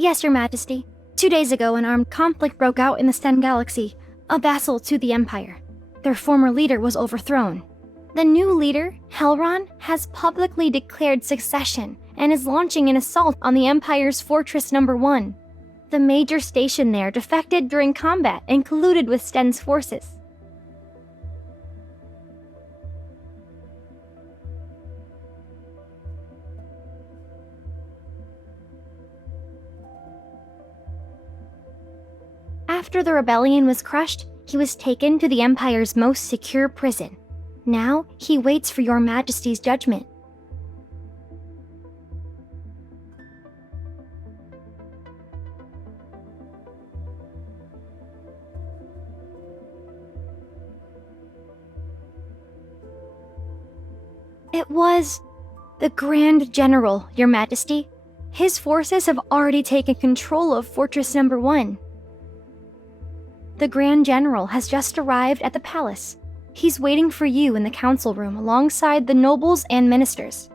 Yes, Your Majesty. 2 days ago, an armed conflict broke out in the Sten Galaxy, a vassal to the Empire. Their former leader was overthrown. The new leader, Helron, has publicly declared succession and is launching an assault on the Empire's Fortress Number 1. The major station there defected during combat and colluded with Sten's forces. After the rebellion was crushed, he was taken to the Empire's most secure prison. Now, he waits for Your Majesty's judgment. It was the Grand General, Your Majesty. His forces have already taken control of Fortress Number 1. The Grand General has just arrived at the palace. He's waiting for you in the council room alongside the nobles and ministers.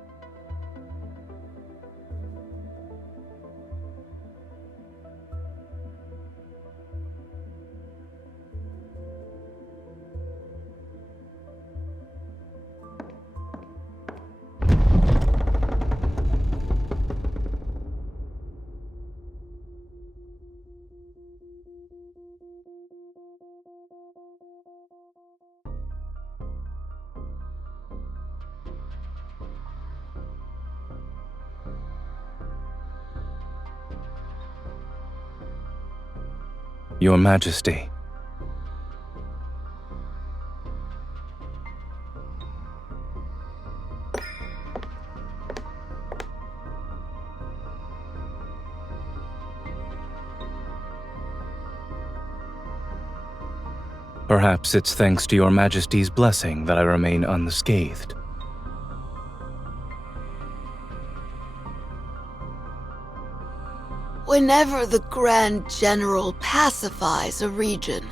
Your Majesty. Perhaps it's thanks to Your Majesty's blessing that I remain unscathed. Whenever the Grand General pacifies a region,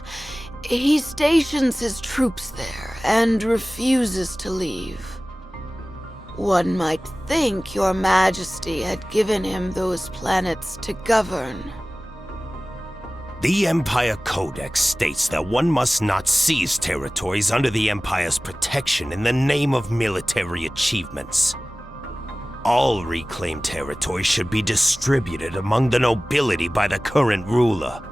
he stations his troops there and refuses to leave. One might think Your Majesty had given him those planets to govern. The Empire Codex states that one must not seize territories under the Empire's protection in the name of military achievements. All reclaimed territory should be distributed among the nobility by the current ruler.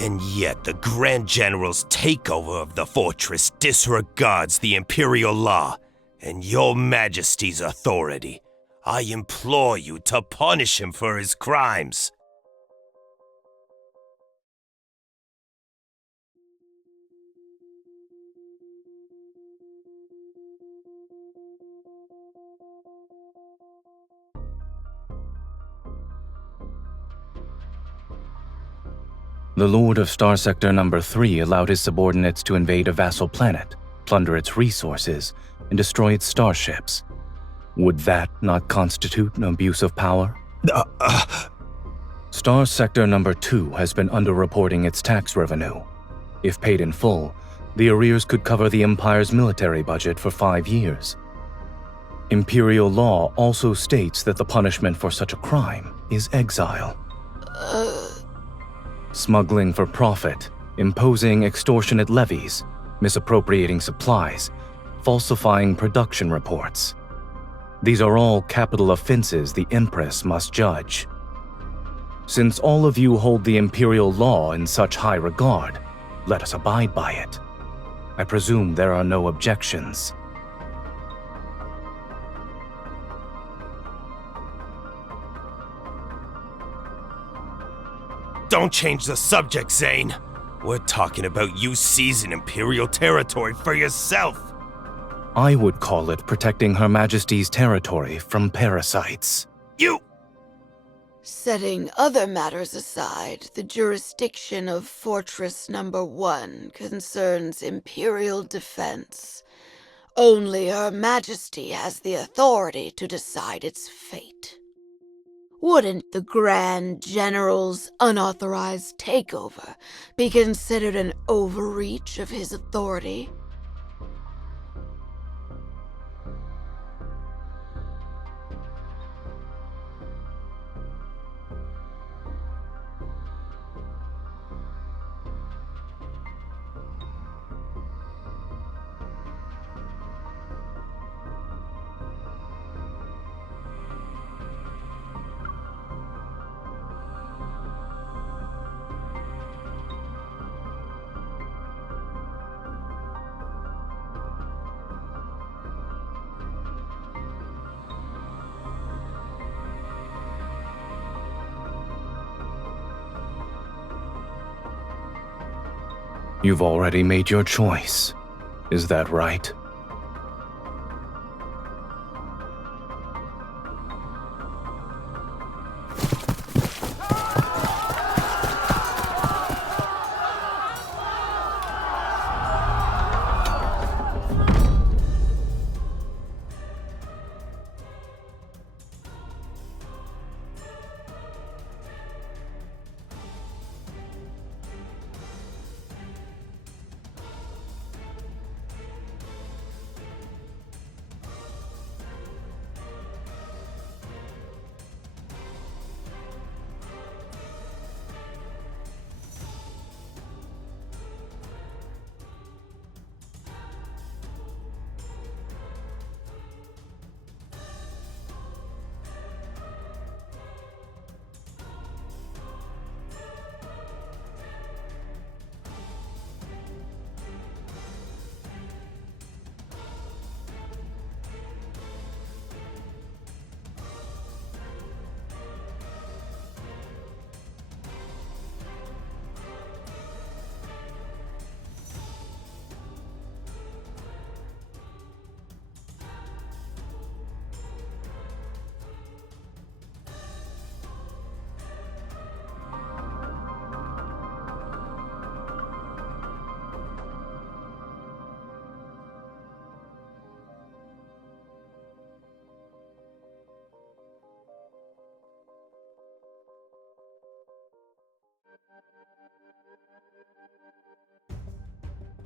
And yet the Grand General's takeover of the fortress disregards the Imperial law and Your Majesty's authority. I implore you to punish him for his crimes. The Lord of Star Sector Number 3 allowed his subordinates to invade a vassal planet, plunder its resources, and destroy its starships. Would that not constitute an abuse of power? Star Sector Number 2 has been underreporting its tax revenue. If paid in full, the arrears could cover the Empire's military budget for 5 years. Imperial law also states that the punishment for such a crime is exile. Smuggling for profit, imposing extortionate levies, misappropriating supplies, falsifying production reports. These are all capital offenses the Empress must judge. Since all of you hold the Imperial law in such high regard, let us abide by it. I presume there are no objections. Don't change the subject, Zayne. We're talking about you seizing Imperial territory for yourself. I would call it protecting Her Majesty's territory from parasites. You! Setting other matters aside, the jurisdiction of Fortress Number 1 concerns Imperial defense. Only Her Majesty has the authority to decide its fate. Wouldn't the Grand General's unauthorized takeover be considered an overreach of his authority? You've already made your choice. Is that right?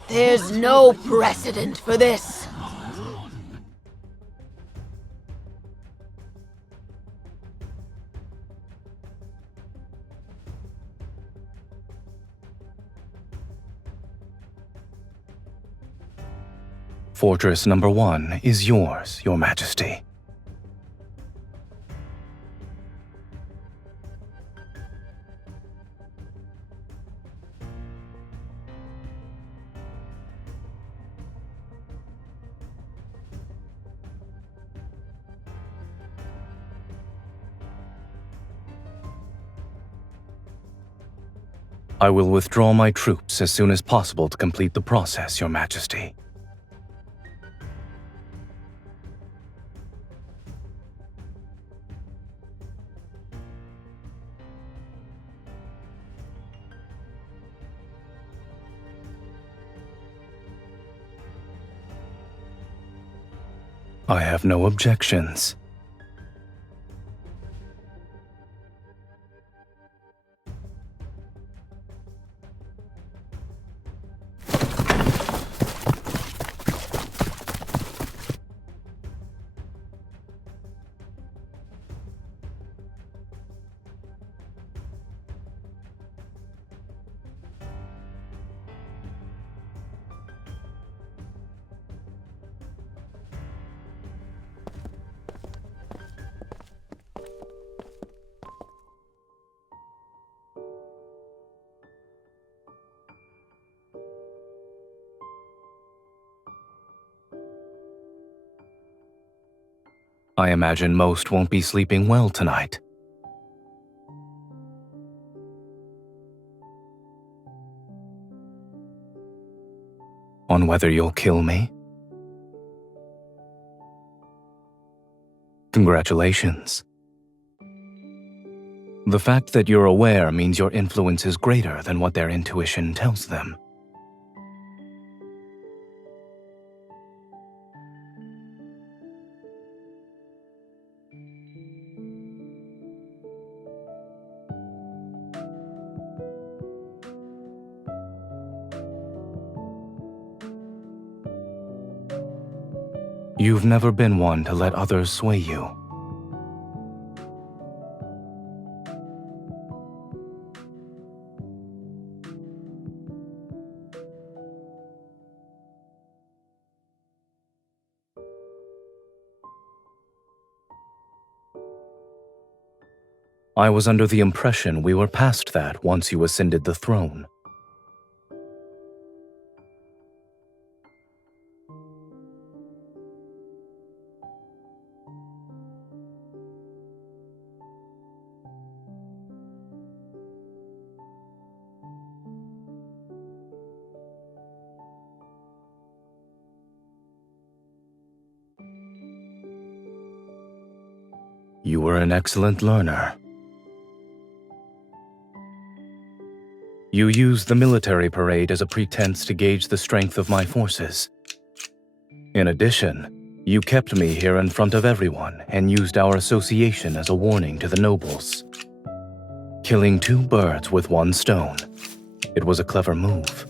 There's no precedent for this. Fortress number 1 is yours, Your Majesty. I will withdraw my troops as soon as possible to complete the process, Your Majesty. I have no objections. I imagine most won't be sleeping well tonight. On whether you'll kill me? Congratulations. The fact that you're aware means your influence is greater than what their intuition tells them. You've never been one to let others sway you. I was under the impression we were past that once you ascended the throne. You were an excellent learner. You used the military parade as a pretense to gauge the strength of my forces. In addition, you kept me here in front of everyone and used our association as a warning to the nobles. Killing two birds with one stone. It was a clever move.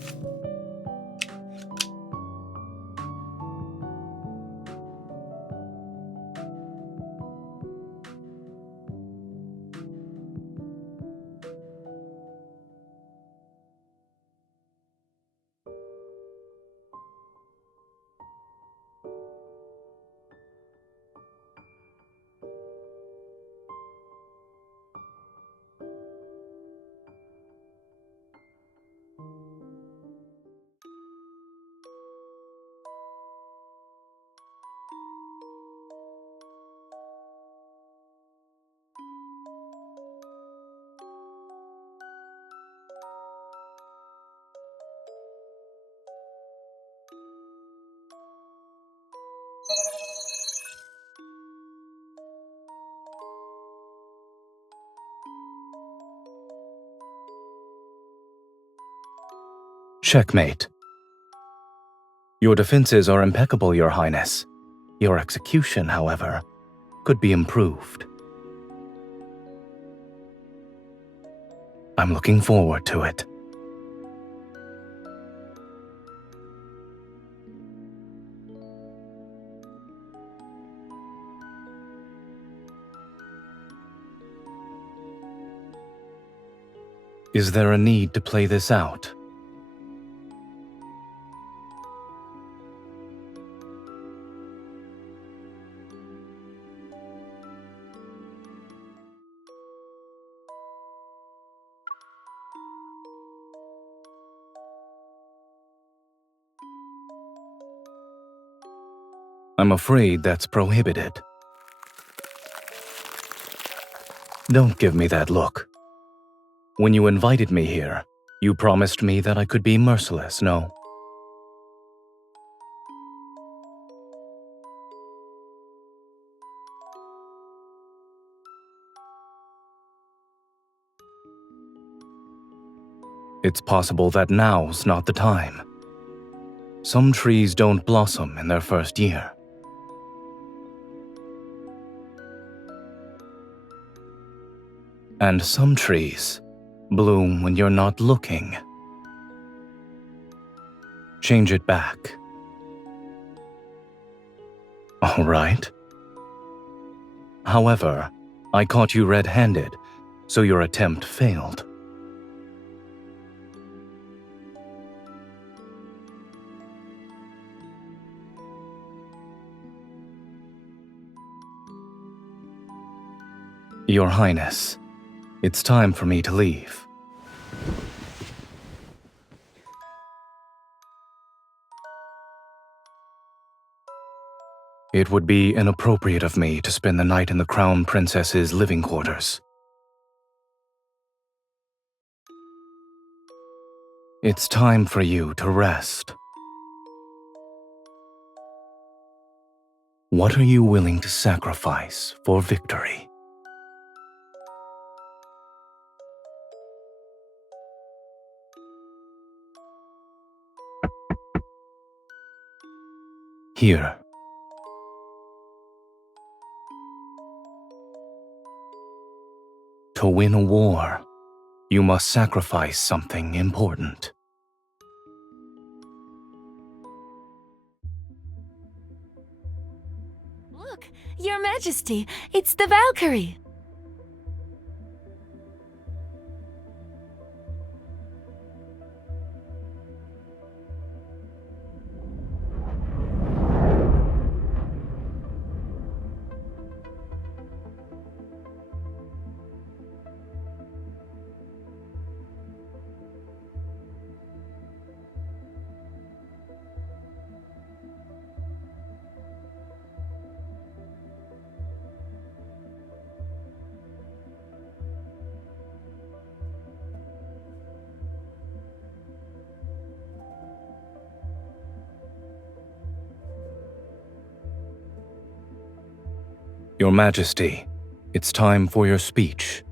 Checkmate. Your defenses are impeccable, Your Highness. Your execution, however, could be improved. I'm looking forward to it. Is there a need to play this out? I'm afraid that's prohibited. Don't give me that look. When you invited me here, you promised me that I could be merciless, no? It's possible that now's not the time. Some trees don't blossom in their first year. And some trees bloom when you're not looking. Change it back. All right. However, I caught you red-handed, so your attempt failed. Your Highness, it's time for me to leave. It would be inappropriate of me to spend the night in the Crown Princess's living quarters. It's time for you to rest. What are you willing to sacrifice for victory? Here. To win a war, you must sacrifice something important. Look, Your Majesty, it's the Valkyrie. Your Majesty, It's time for your speech.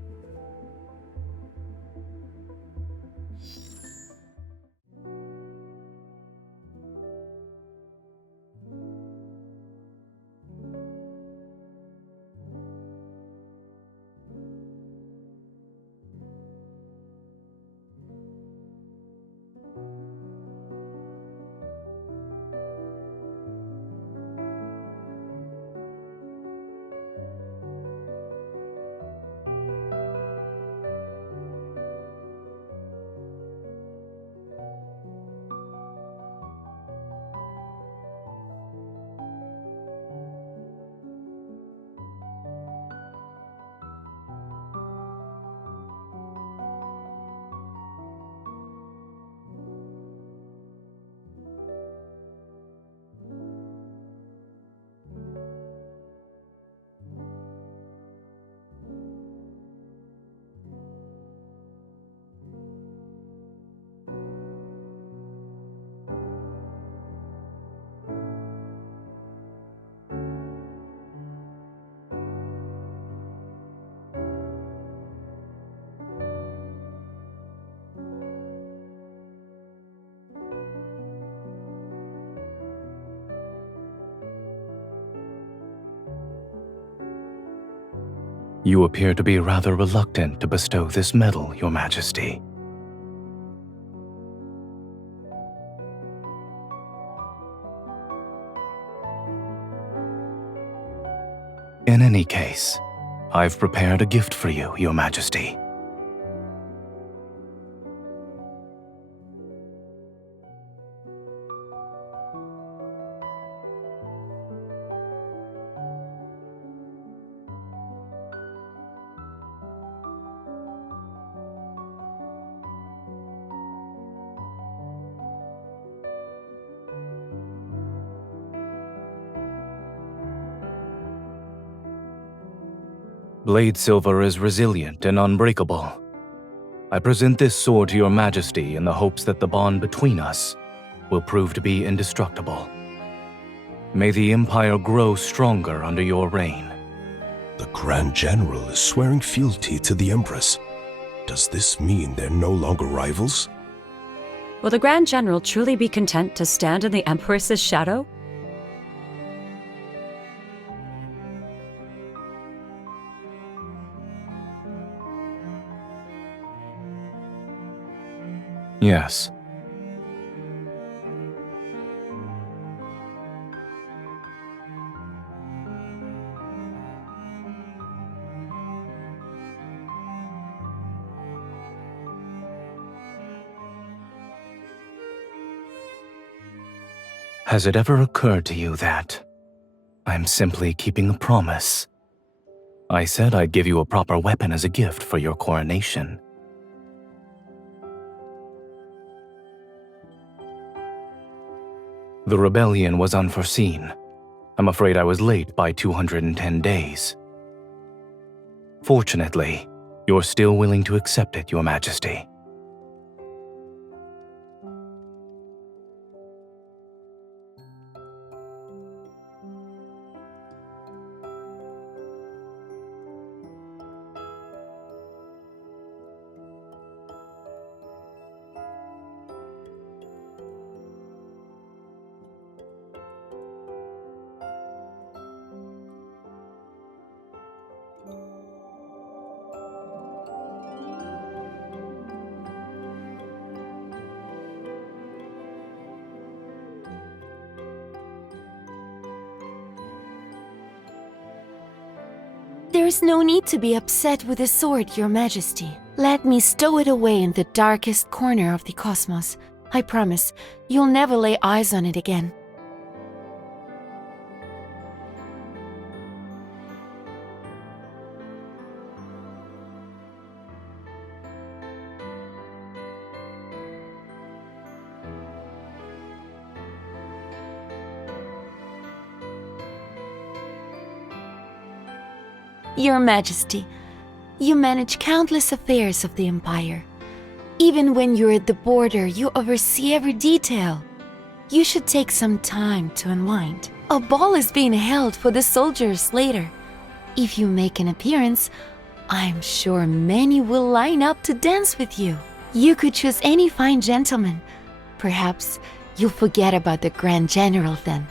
You appear to be rather reluctant to bestow this medal, Your Majesty. In any case, I've prepared a gift for you, Your Majesty. Blade silver is resilient and unbreakable. I present this sword to Your Majesty in the hopes that the bond between us will prove to be indestructible. May the Empire grow stronger under your reign. The Grand General is swearing fealty to the Empress. Does this mean they're no longer rivals? Will the Grand General truly be content to stand in the Empress's shadow? Yes. Has it ever occurred to you that I'm simply keeping a promise? I said I'd give you a proper weapon as a gift for your coronation. The rebellion was unforeseen. I'm afraid I was late by 210 days. Fortunately, you're still willing to accept it, Your Majesty. There is no need to be upset with the sword, Your Majesty. Let me stow it away in the darkest corner of the cosmos. I promise, you'll never lay eyes on it again. Your Majesty, you manage countless affairs of the Empire. Even when you're at the border, you oversee every detail. You should take some time to unwind. A ball is being held for the soldiers later. If you make an appearance, I'm sure many will line up to dance with you. You could choose any fine gentleman. Perhaps you'll forget about the Grand General then.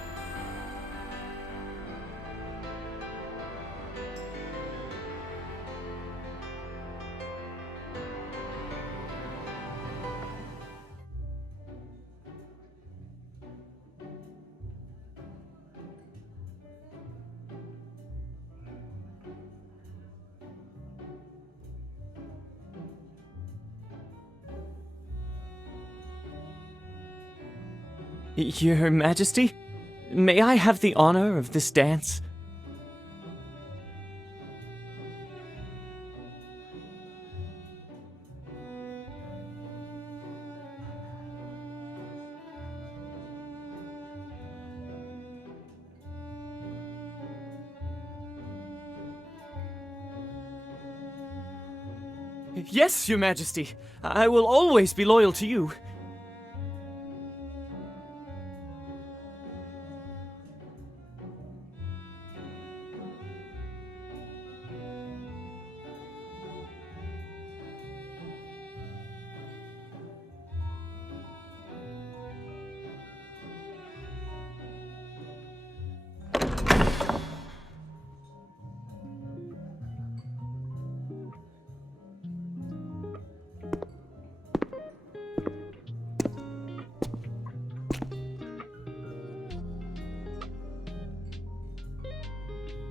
Your Majesty, may I have the honor of this dance? Yes, Your Majesty. I will always be loyal to you.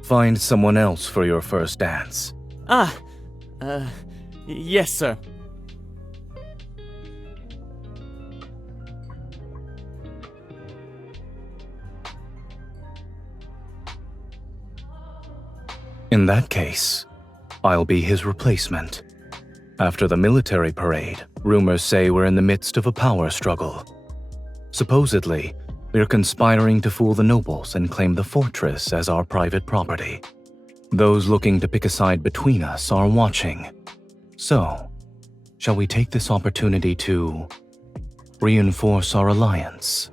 Find someone else for your first dance. Yes, sir. In that case, I'll be his replacement. After the military parade, rumors say we're in the midst of a power struggle. Supposedly, we're conspiring to fool the nobles and claim the fortress as our private property. Those looking to pick a side between us are watching. So, shall we take this opportunity to reinforce our alliance?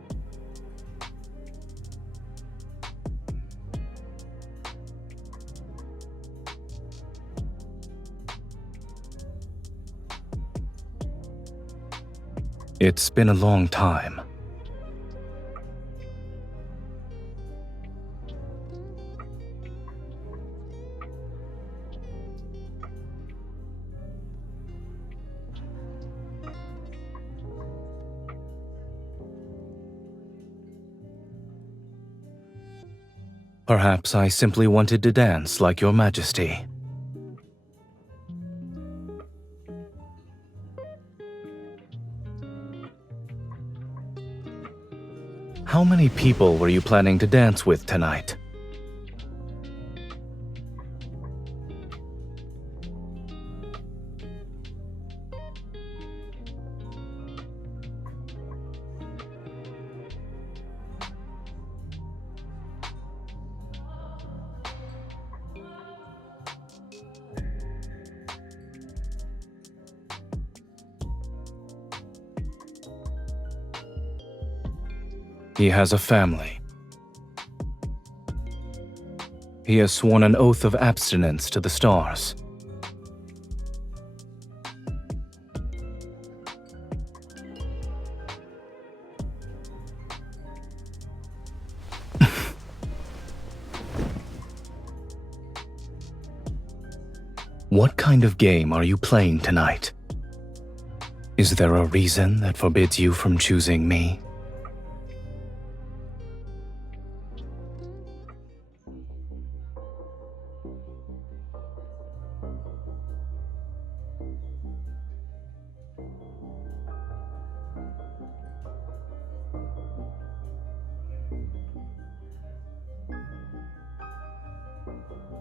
It's been a long time. Perhaps I simply wanted to dance like your Majesty. How many people were you planning to dance with tonight? He has a family. He has sworn an oath of abstinence to the stars. What kind of game are you playing tonight? Is there a reason that forbids you from choosing me?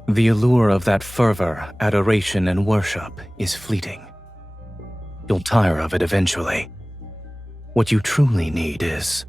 The allure of that fervor, adoration, and worship is fleeting. You'll tire of it eventually. What you truly need is...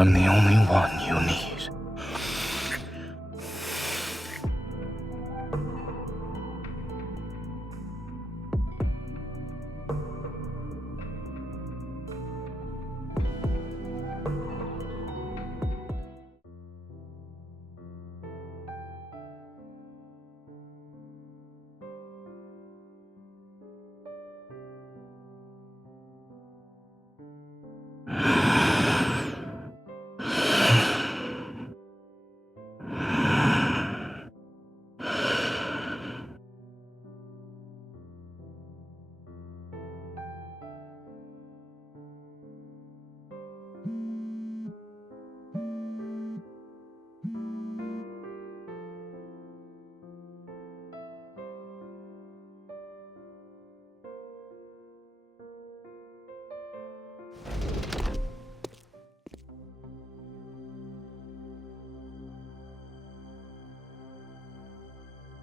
I'm the only one you need.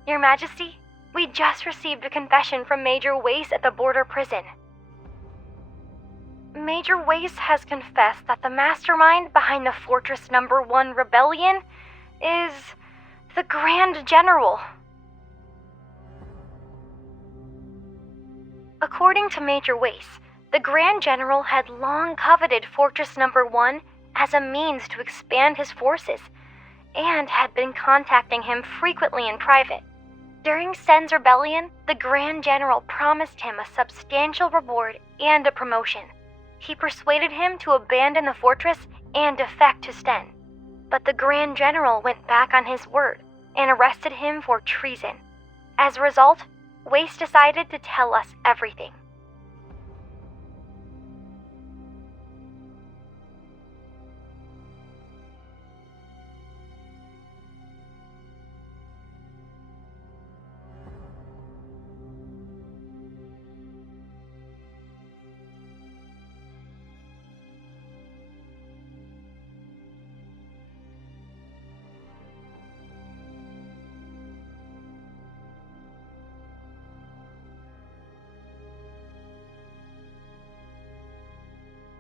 Your Majesty, we just received a confession from Major Wace at the border prison. Major Wace has confessed that the mastermind behind the Fortress Number 1 rebellion is the Grand General. According to Major Wace, the Grand General had long coveted Fortress Number 1 as a means to expand his forces, and had been contacting him frequently in private. During Sen's rebellion, the Grand General promised him a substantial reward and a promotion. He persuaded him to abandon the fortress and defect to Sten. But the Grand General went back on his word and arrested him for treason. As a result, Wace decided to tell us everything.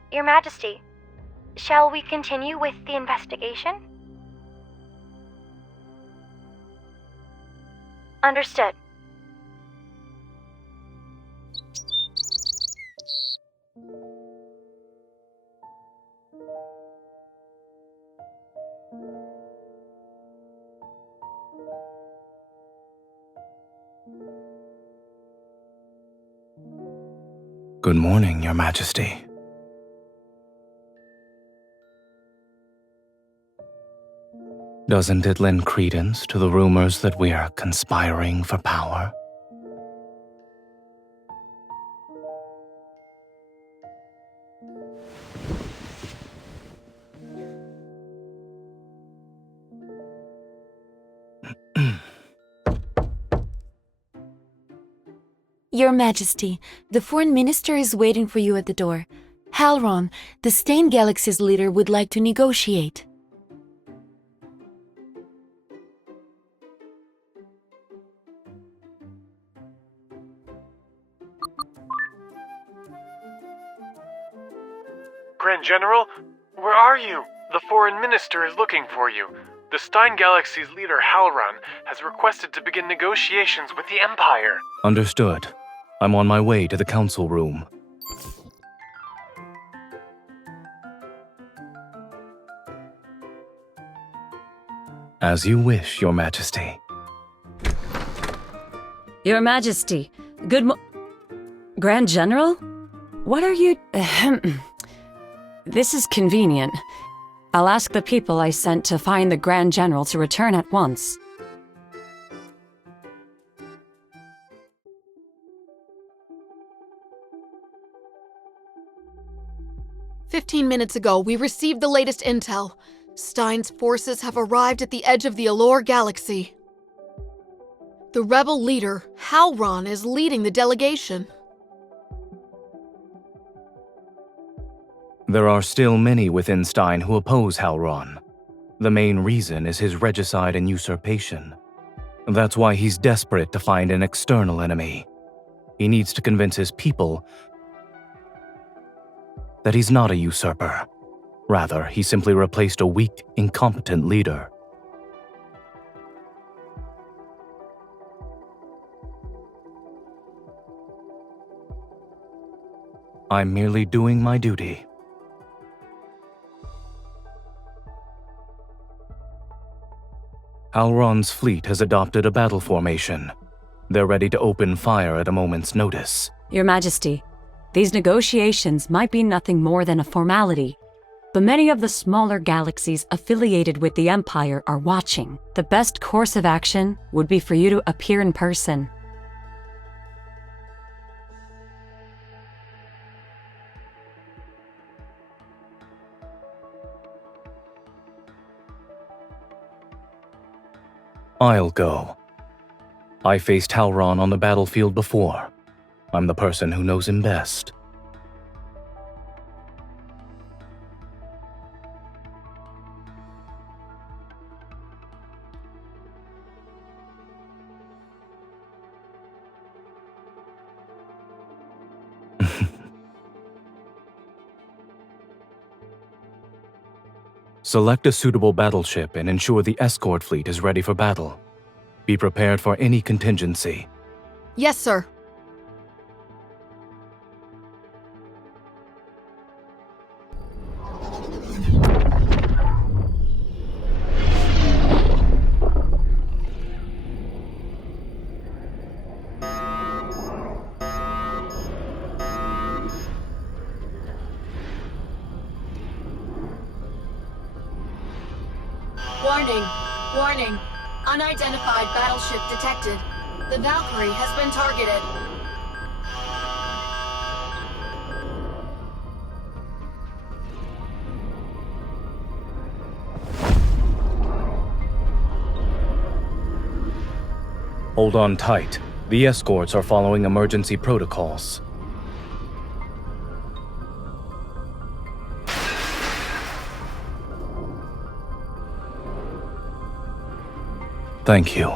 Your Majesty, shall we continue with the investigation? Understood. Good morning, Your Majesty. Doesn't it lend credence to the rumors that we are conspiring for power? Your Majesty, the Foreign Minister is waiting for you at the door. Halron, the Stain Galaxy's leader, would like to negotiate. Grand General, where are you? The Foreign Minister is looking for you. The Stein Galaxy's leader, Halron, has requested to begin negotiations with the Empire. Understood. I'm on my way to the council room. As you wish, Your Majesty. Your Majesty, Grand General? What are you... This is convenient. I'll ask the people I sent to find the Grand General to return at once. "15 minutes ago, we received the latest intel. Stein's forces have arrived at the edge of the Allure Galaxy. The rebel leader, Halron, is leading the delegation. There are still many within Stein who oppose Halron. The main reason is his regicide and usurpation. That's why he's desperate to find an external enemy. He needs to convince his people that he's not a usurper, Rather, he simply replaced a weak, incompetent leader. I'm merely doing my duty. Halron's fleet has adopted a battle formation. They're ready to open fire at a moment's notice. Your Majesty, these negotiations might be nothing more than a formality, but many of the smaller galaxies affiliated with the Empire are watching. The best course of action would be for you to appear in person. I'll go. I faced Halron on the battlefield before. I'm the person who knows him best. Select a suitable battleship and ensure the escort fleet is ready for battle. Be prepared for any contingency. Yes, sir. Warning! Warning! Unidentified battleship detected. The Valkyrie has been targeted. Hold on tight. The escorts are following emergency protocols. Thank you.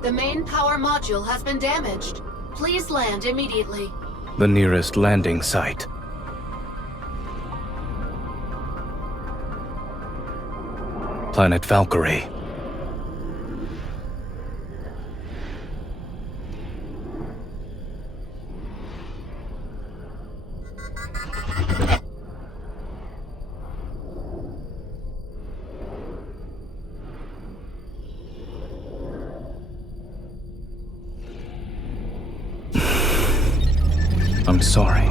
The main power module has been damaged. Please land immediately. The nearest landing site. Planet Valkyrie. I'm sorry.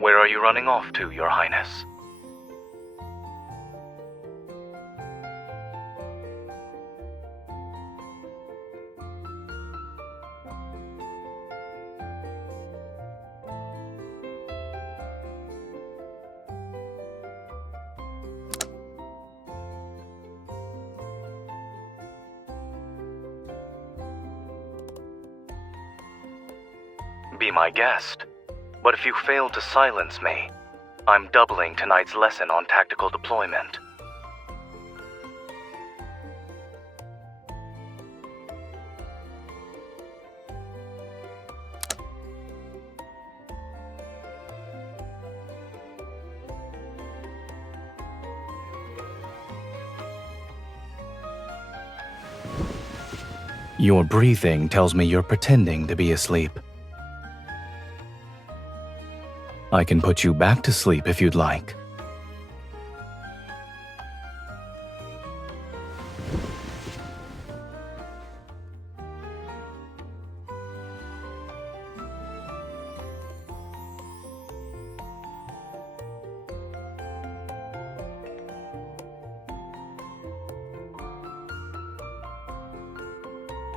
Where are you running off to, Your Highness? be my guest. But if you fail to silence me, I'm doubling tonight's lesson on tactical deployment. Your breathing tells me you're pretending to be asleep. I can put you back to sleep if you'd like.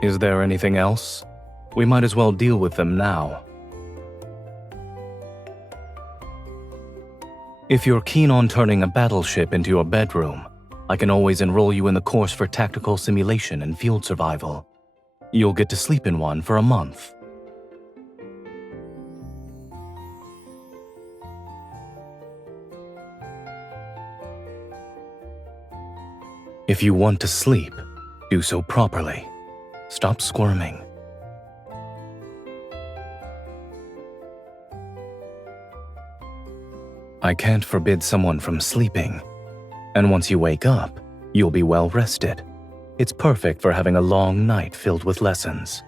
Is there anything else? We might as well deal with them now. If you're keen on turning a battleship into your bedroom, I can always enroll you in the course for tactical simulation and field survival. You'll get to sleep in one for a month. If you want to sleep, do so properly. Stop squirming. I can't forbid someone from sleeping, and once you wake up, you'll be well rested. It's perfect for having a long night filled with lessons.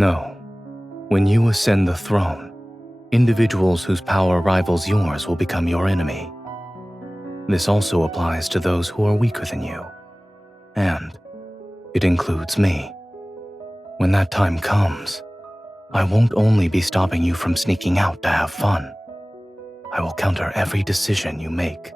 No. When you ascend the throne, individuals whose power rivals yours will become your enemy. This also applies to those who are weaker than you. And it includes me. When that time comes, I won't only be stopping you from sneaking out to have fun. I will counter every decision you make.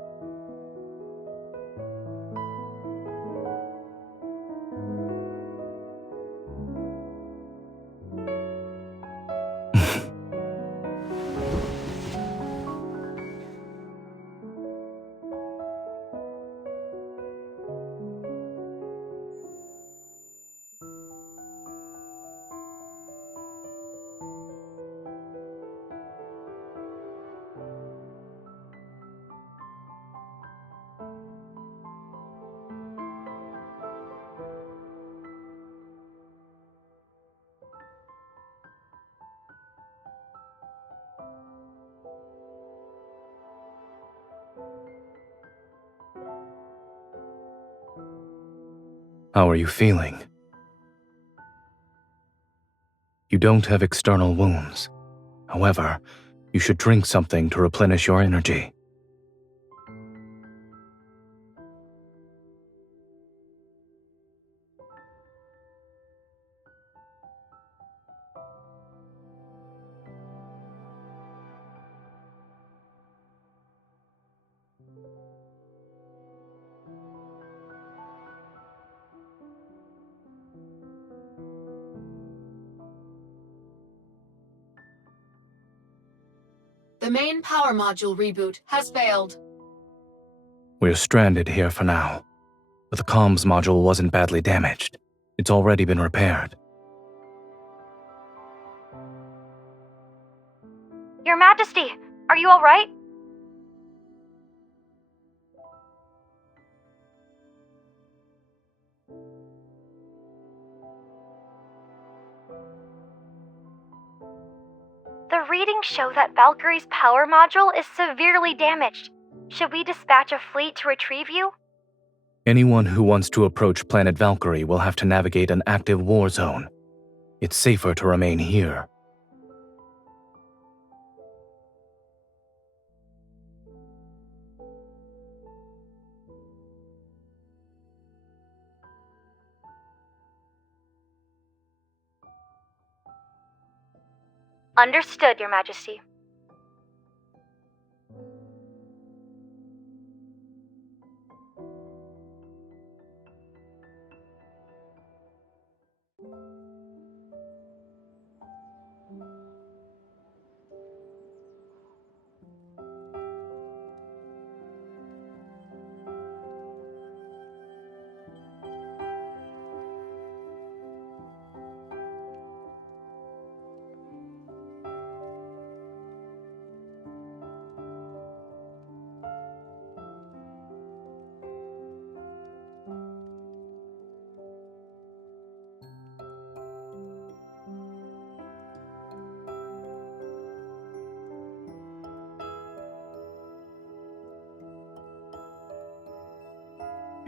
How are you feeling? You don't have external wounds. However, you should drink something to replenish your energy. The main power module reboot has failed. We're stranded here for now, but the comms module wasn't badly damaged. It's already been repaired. Your Majesty, are you all right? The readings show that Valkyrie's power module is severely damaged. Should we dispatch a fleet to retrieve you? Anyone who wants to approach planet Valkyrie will have to navigate an active war zone. It's safer to remain here. Understood, Your Majesty.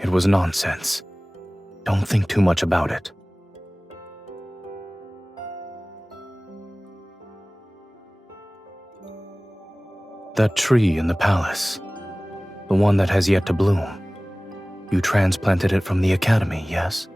It was nonsense. Don't think too much about it. That tree in the palace, the one that has yet to bloom, you transplanted it from the academy, yes?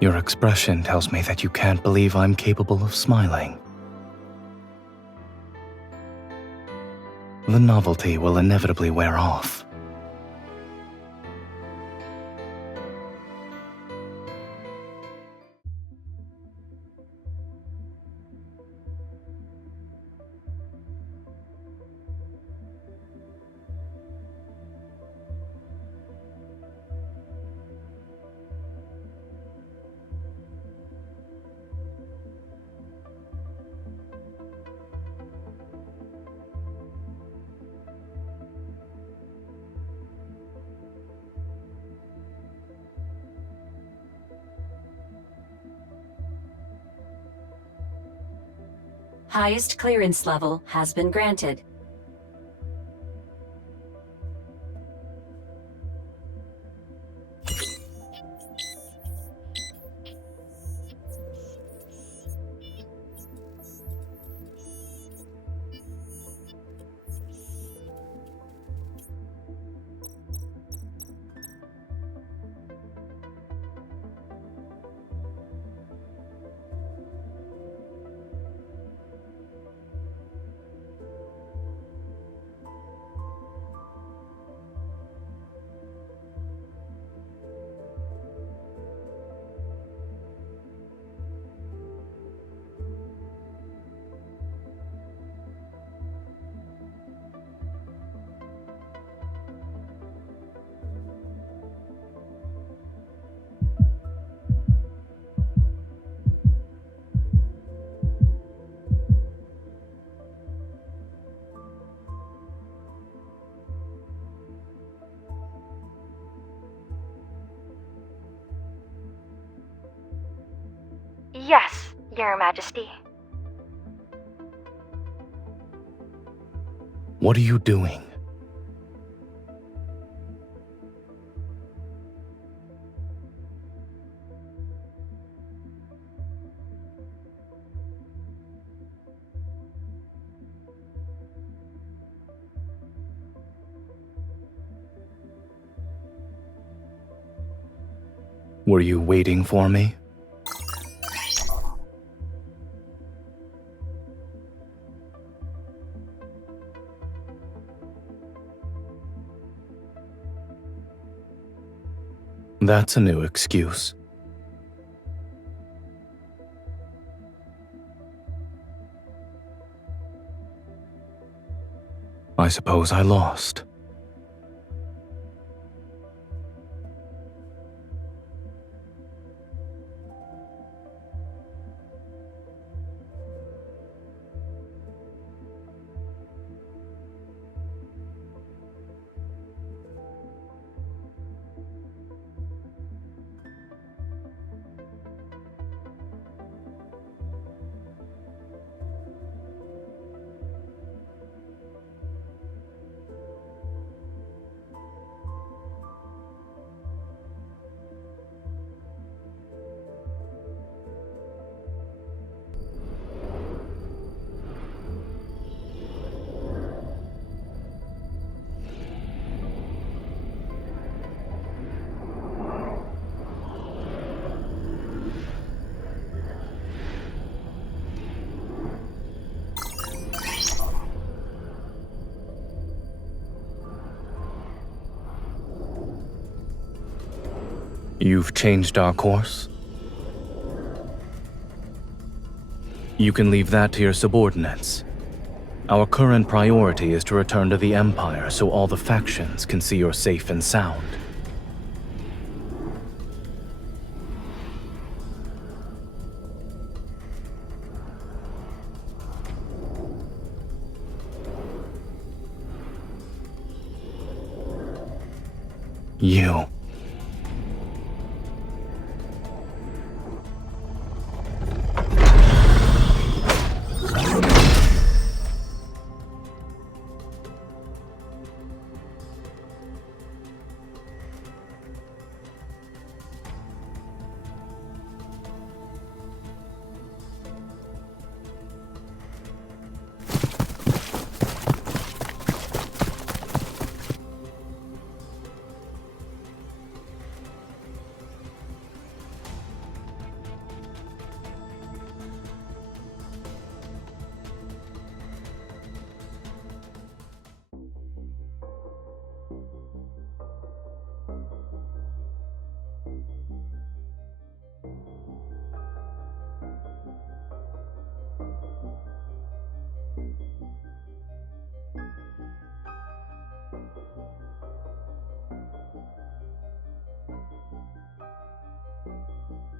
Your expression tells me that you can't believe I'm capable of smiling. The novelty will inevitably wear off. Highest clearance level has been granted. Yes, Your Majesty. What are you doing? Were you waiting for me? That's a new excuse. I suppose I lost. You've changed our course? You can leave that to your subordinates. Our current priority is to return to the Empire so all the factions can see you're safe and sound. You.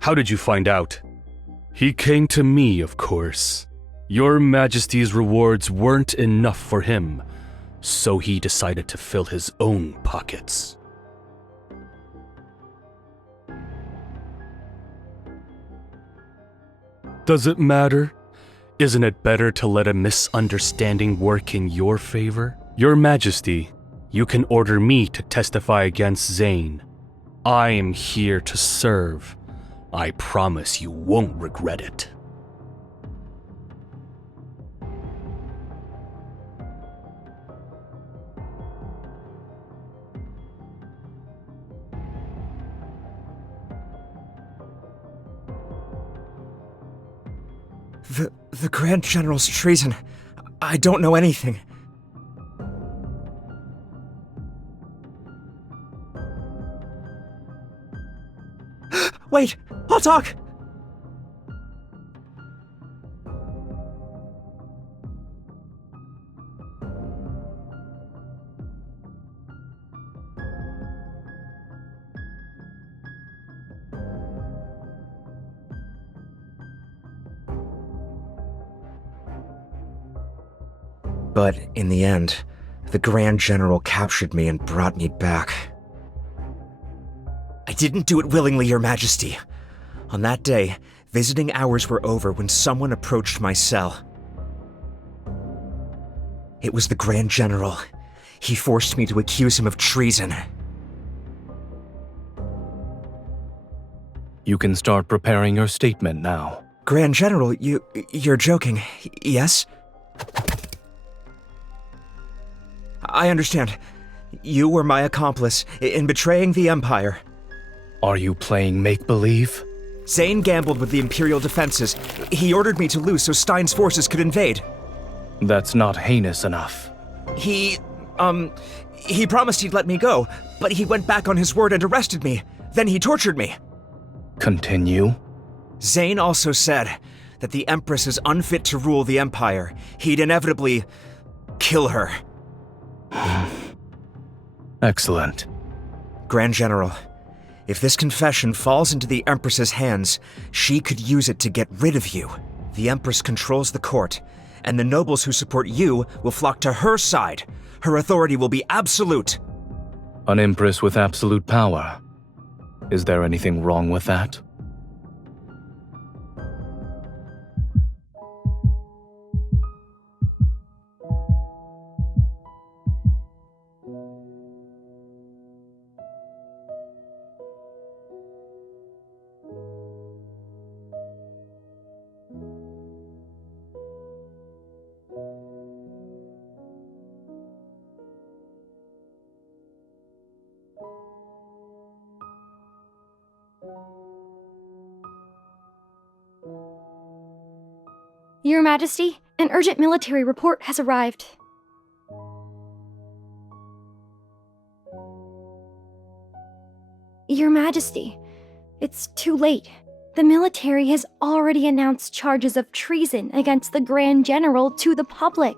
How did you find out? He came to me, of course. Your Majesty's rewards weren't enough for him, so he decided to fill his own pockets. Does it matter? Isn't it better to let a misunderstanding work in your favor? Your Majesty, you can order me to testify against Zayne. I am here to serve. I promise you won't regret it. The Grand General's treason. I don't know anything. Wait! I'll talk! But in the end, the Grand General captured me and brought me back. I didn't do it willingly, Your Majesty. On that day, visiting hours were over when someone approached my cell. It was the Grand General. He forced me to accuse him of treason. You can start preparing your statement now. Grand General, you're joking, yes? I understand. You were my accomplice in betraying the Empire. Are you playing make-believe? Zayne gambled with the Imperial defenses. He ordered me to lose so Stein's forces could invade. That's not heinous enough. He promised he'd let me go, but he went back on his word and arrested me. Then he tortured me. Continue. Zayne also said that the Empress is unfit to rule the Empire. He'd inevitably kill her. Excellent. Grand General, if this confession falls into the Empress's hands, she could use it to get rid of you. The Empress controls the court, and the nobles who support you will flock to her side. Her authority will be absolute. An empress with absolute power. Is there anything wrong with that? Your Majesty, an urgent military report has arrived. Your Majesty, it's too late. The military has already announced charges of treason against the Grand General to the public.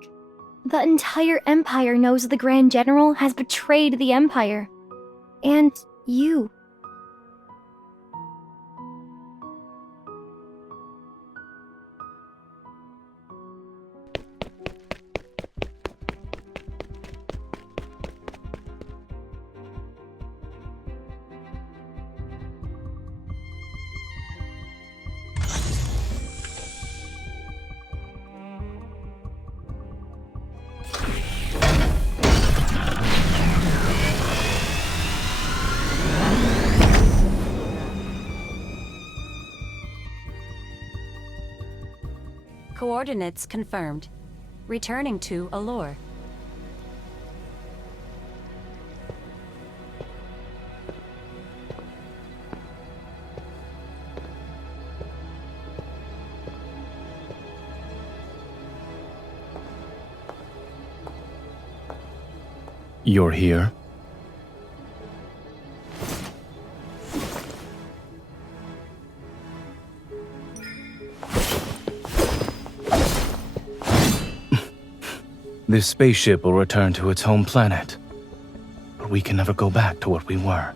The entire Empire knows the Grand General has betrayed the Empire. And you. Coordinates confirmed. Returning to Allure. You're here? This spaceship will return to its home planet, but we can never go back to what we were.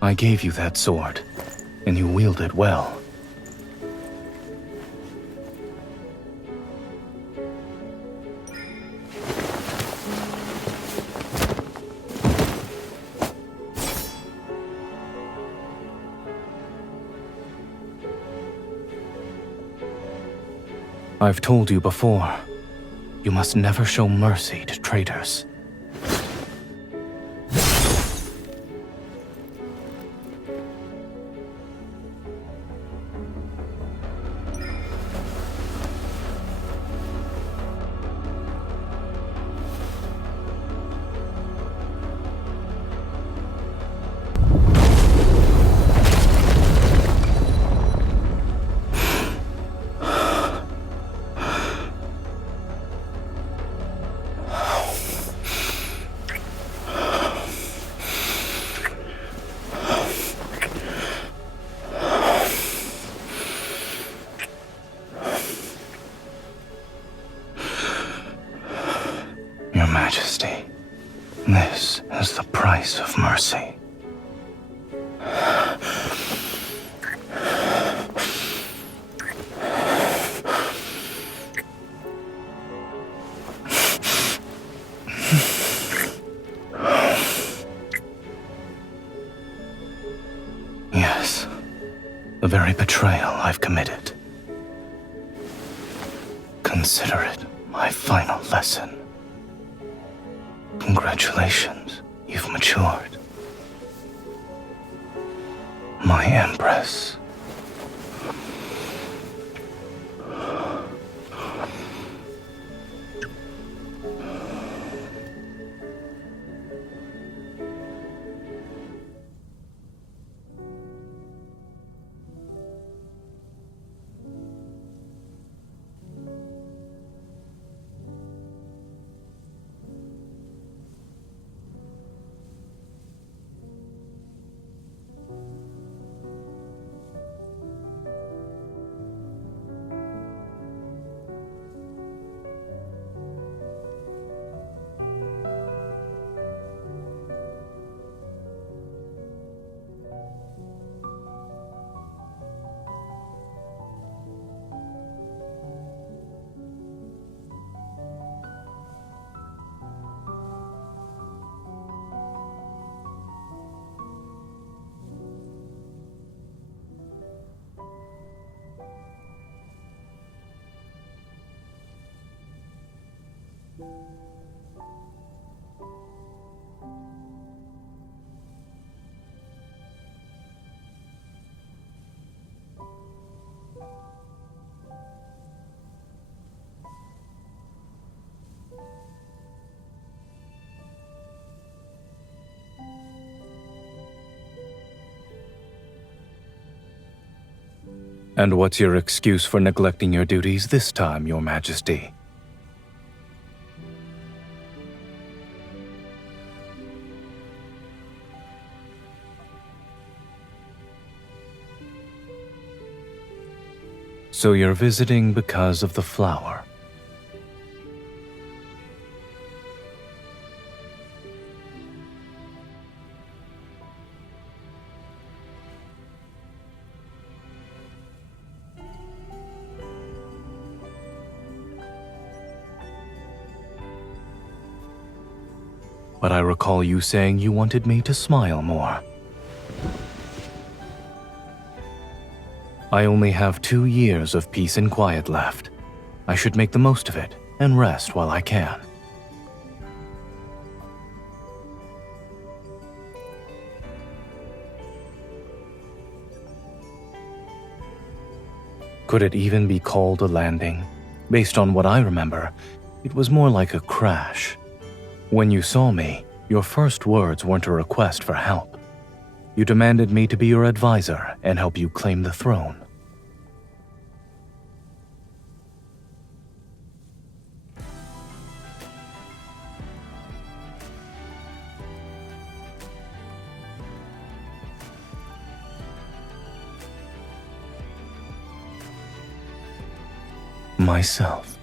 I gave you that sword, and you wield it well. I've told you before, you must never show mercy to traitors. Your Majesty, this is the price of mercy. Yes, the very betrayal I've committed. Consider it my final lesson. Congratulations, you've matured. My empress. And what's your excuse for neglecting your duties this time, Your Majesty? So you're visiting because of the flower. but I recall you saying you wanted me to smile more. I only have 2 years of peace and quiet left. I should make the most of it and rest while I can. Could it even be called a landing? Based on what I remember, it was more like a crash. When you saw me, your first words weren't a request for help. You demanded me to be your advisor and help you claim the throne. Myself.